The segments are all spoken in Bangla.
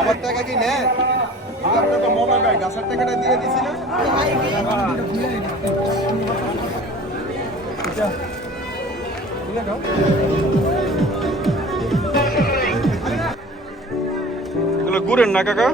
আমার টাকা কি নেয়? আপনার তো মনে হয় গাছের টাকাটা দিয়ে দিছি না? এগুলো গুড়ের না কাকা?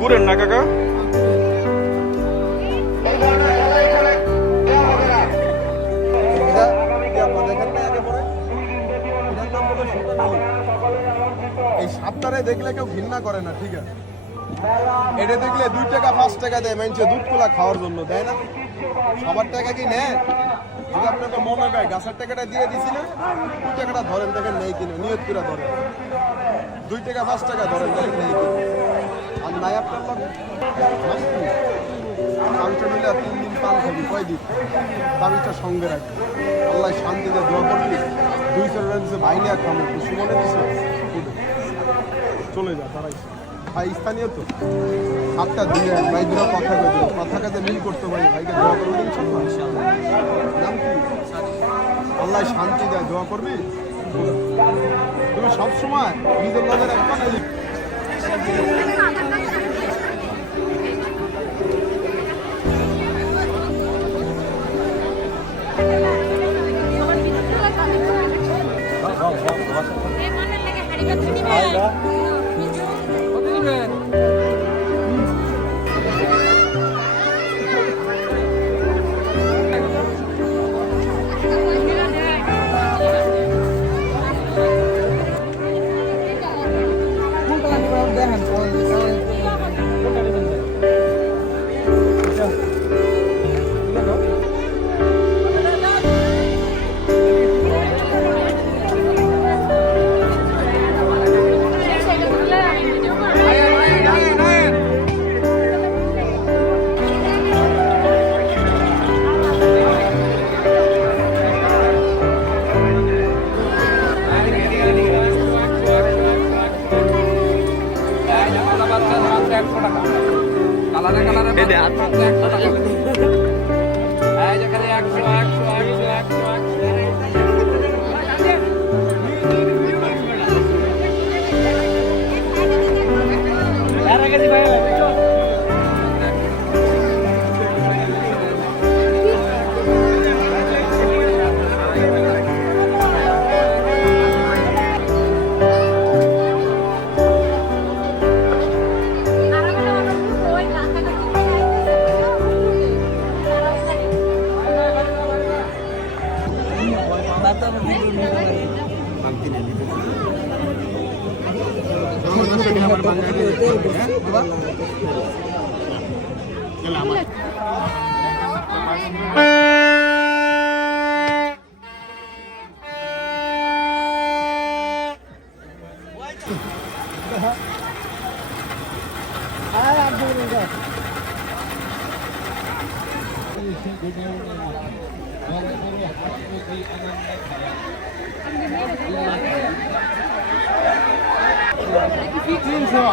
গুড়ের না কাকা? এই সাতটারে দেখলে কেউ ঘৃণা করে না, ঠিক আছে? এটা দেখলে 2 টাকা 5 টাকা দেয় মানুষ দুধ কোলা খাওয়ার জন্য, দেয় না? সবার টাকা কি নেয়? যদি আপনার তো মনে হয় গাছের টাকাটা দিয়ে দিছি না? 2 টাকাটা ধরেন, দেখেন নেই কিনে, নিয়ত করে ধরেন। 2 টাকা 5 টাকা ধরেন, দেখেন নেই কিনে। আর নাই আপনার লাগে কালকে মিলে 3 দিন পান খাবি, কয়দিন দাবিটা সঙ্গে রাখি। আল্লাহ শান্তিতে দোয়া করবি, 200 রেঞ্জে বাইরে খাবো, খুশি মনে দিস চলে যা তারাই ভাই স্থানীয় তো 7টা দিনে ভাই দুটো কথা কাজে মিল করতে পারি, ভাইকে দোয়া করবি নাম কি? আল্লাহ শান্তি দেয়, দোয়া করবি। তুমি সবসময় নিজের লোকের একবার তিনশো